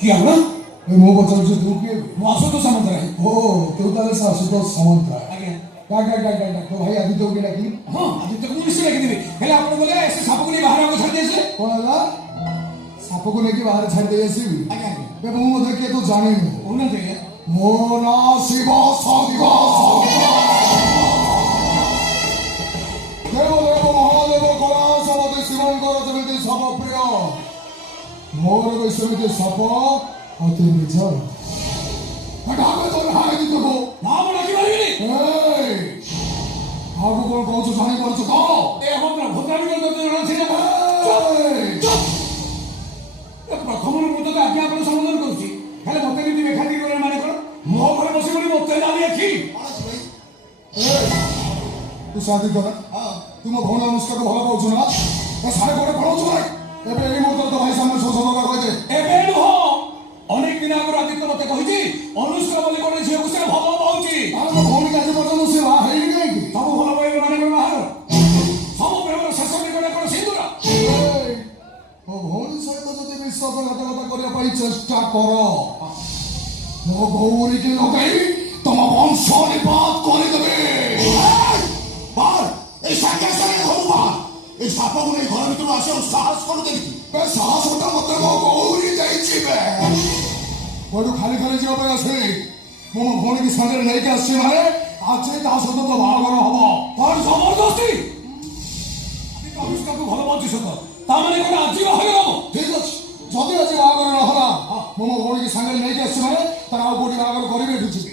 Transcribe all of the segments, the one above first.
କିଏ ହେଲା? ମୁଁ ପଚାରୁଛି ତୁ କିଏ? ମୁଁ ଆଶୁତୋଷ ସାମନ୍ତରାୟ। ଓ ତୁ ତାହେଲେ ସେ ଆଶୁତୋଷ ସାମନ୍ତରାୟ। ଆଜ୍ଞା। ତୋ ଭାଇ ଆଦିତ୍ୟକୁ କିଏ ଡାକିଲି? ହଁ ଆଦିତ୍ୟକୁ ମୁଁ ନିଶ୍ଚୟ ଡାକିଦେବି। ହେଲେ ଆପଣ ବୋଲେ ସେ ସାପକୁ ନେଇ ବାହାରେ ଛାଡ଼ି ଦେଇଥିଲେ। କଣ ହେଲା? ସାପକୁ ନେଇକି ବାହାରେ ଛାଡ଼ି ଦେଇ ଆସିବି? ଆଜ୍ଞା ଆଜ୍ଞା। ବେ ମୁଁ ମଧ୍ୟ କିଏ ତୁ ଜାଣିନୁ? କହୁନାହାନ୍ତି ଆଜ୍ଞା। ମୋ ନାଁ ଶିବ ଶଙ୍ଖ ଦେବ ଦେବ ମହାଦେବ କୈଳାସପତି ଶିବଙ୍କର ଯେମିତି ସାପ ପ୍ରିୟ, ମୋର ବି ସେମିତି ସାପ ଅତି ନିଜ। କାହାକୁ କଣ କହୁଛୁ ଜାଣିପାରୁଛୁ ତ? ପ୍ରଥମରୁ ମୁଁ ତତେ ଆଜ୍ଞା ଆପଣ ସମ୍ବୋଧନ କରୁଛି, ହେଲେ ମତେ କେମିତି ବେଖାତି କରିବା ମାନେ କଣ? ମୋ ଘରେ ବସି ବୋଲି ମତେ ଜାଣି ଆଖି ତୁ ସାଦିତ ନା? ତୁ ମୋ ଭଉଣୀ ଅନୁଷ୍କାକୁ ଭଲ ପାଉଛୁ ନା? ସାଢେ କୋଟେ ପଢାଉଛୁ ଭାଇ। ଏବେ ଏଇ ମୁହୂର୍ତ୍ତରେ ତ ଭାଇ ସାମନେ ଶୋଷଣ କହିଦେ। ଏବେ ନୁହଁ, ଅନେକ ଦିନ ଆଗରୁ ଆଦିତ୍ୟ ମତେ କହିଛି ଅନୁଷ୍କା ବୋଲି ଗୋଟେ ଝିଅକୁ ସେ ଭଲ ପାଉଛି। ଆଉ ମୋ ଭଉଣୀ ଆଜି ପର୍ଯ୍ୟନ୍ତ ସେ ବାହା ହେଇନି କାହିଁକି? ସବୁ ଭଲ ପାଇବା ମାନେ କଣ ବାହାର? ସବୁ ପ୍ରେମର ଶେଷ ନିକଟ କଣ ସିନ୍ଦୁର? ମୋ ଭଉଣୀ ସହିତ ଯଦି ବିଶ୍ୱାସଘାତକତା କରିବା ପାଇଁ ଚେଷ୍ଟା କର, ମୋ ଗୌରୀକି ଲଗାଇ ତମ ବଂଶ ନିପାତ କରିଦେବେ। এই সাপକୁ ନେଇ ଘର ଭିତରୁ ଆସିବାକୁ ସାହସ କରୁ କେମିତି? ସାହସଟା ମତେ ମୋ ଗୌରୀ ଯାଇଛି ବେ। ଘରୁ ଖାଲି ଖାଲି ଯିବା ପାଇଁ ଆସେ। ମୁଁ ମୋ ଭଉଣୀକି ସାଙ୍ଗରେ ନେଇକି ଆସିଛି ମାନେ ଆଜି ତା ସହିତ ତ ବାହାଘର ହବ। କଣ ଜବରଦସ୍ତି? ଅନୁଷ୍କାକୁ ଭଲ ପାଉଛି ସତ, ତାମାନେ କଣ ଆଜି ବାହାଘର ହବ? ଠିକ ଅଛି, ଯଦି ଆଜି ବାହାଘର ନହେଲା ମୁଁ ମୋ ଭଉଣୀକି ସାଙ୍ଗରେ ନେଇକି ଆସିଛି ମାନେ ତାର ଆଉ କୋଉଠି ବାହାଘର କରିବି ଏଠୁ ଯିବି।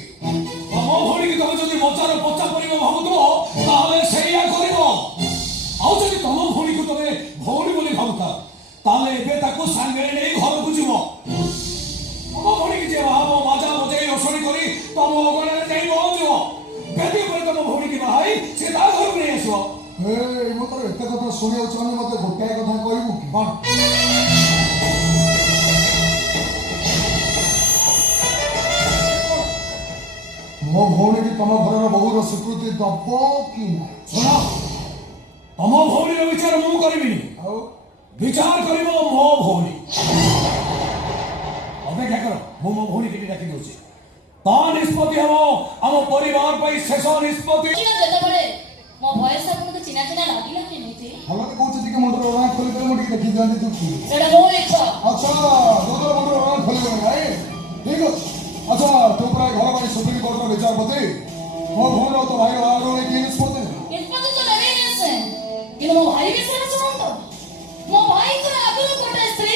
ମୋ ଭଉଣୀକି ତମେ ଯଦି ମଜାର ପଚା କରିବ ଭାବୁଥିବ ତାହେଲେ ସେଇଆ କରିବ। ଆଉ ଯଦି ତମ ଭଉଣୀକୁ ତମେ ଭଉଣୀ ବୋଲି ଭାବୁଥା ତାହେଲେ ଏବେ ତାକୁ ସାଙ୍ଗରେ ନେଇ ଘରକୁ ଯିବ। ତମ ଭଉଣୀକି ଯିଏ ବାହାବ ବାଜା ବଜେଇ ରୋଷଣୀ କରି ତମ ଅଗଣାରେ ଯାଇ ପହଞ୍ଚିବ। ବେଦି ଉପରେ ତମ ଭଉଣୀକି ବାହାଇ ସେ ତା ଘରକୁ ନେଇ ଆସିବ। ମୁଁ ତୋର ଏତେ କଥା ଶୁଣିବାକୁ ଚାହୁଁନି, ମତେ ଗୋଟାଏ କଥା କହିବୁ କି? କଣ? ମୋ ଭଉଣୀକି ତମ ଘରର ବହୁର ସ୍ୱୀକୃତି ଦବ କି ନାହିଁ? ଶୁଣ, ତମ ଭଉଣୀର ବିଚାର ମୁଁ କରିବିନି, ଆଉ ବିଚାର କରିବ ମୋ ଭଉଣୀ। ଅପେକ୍ଷା କର, ମୁଁ ମୋ ଭଉଣୀ ଟିକେ ଡାକି ଦଉଛି। ତା ନିଷ୍ପତ୍ତି ହବ ଆମ ପରିବାର ପାଇଁ ଶେଷ ନିଷ୍ପତ୍ତି। ଯେତେବେଳେ ମୋ ଭଏସ ଆପଣଙ୍କୁ ଚିହ୍ନା ଚିହ୍ନା ଲାଗିଲା କେମିତି? ଭଲ କହୁଛି, ଟିକେ ମୁଣ୍ଡର ଓଣା ଖୋଲିଦେଲେ ମୁଁ ଟିକେ ଦେଖି ଦିଅନ୍ତି ତୁ କିଏ। ସେଟା ମୋ ଇଚ୍ଛା। ଆଚ୍ଛା, ତୋର ମୁଣ୍ଡର ଓଣା ଖୋଲିବନି ଭାଇ, ଠିକ ଅଛି। ଆଚ୍ଛା, ତୁ ପ୍ରାୟ ଘର ପାଇଁ ସୁପ୍ରିମକୋର୍ଟର ବିଚାରପତି, ମୋ ଭଉଣୀର ତୋ ଭାଇ ବାହାଘର ନେଇ କି ନିଷ୍ପତ୍ତି? ନିଷ୍ପତ୍ତି ତ ନେବେ କିନ୍ତୁ ମୋ ଭାଇ ବିଷୟରେ ଶୁଣନ୍ତୁ। ମୋ ଭାଇଙ୍କର ଆଗରୁ ଗୋଟେ ସ୍ତ୍ରୀ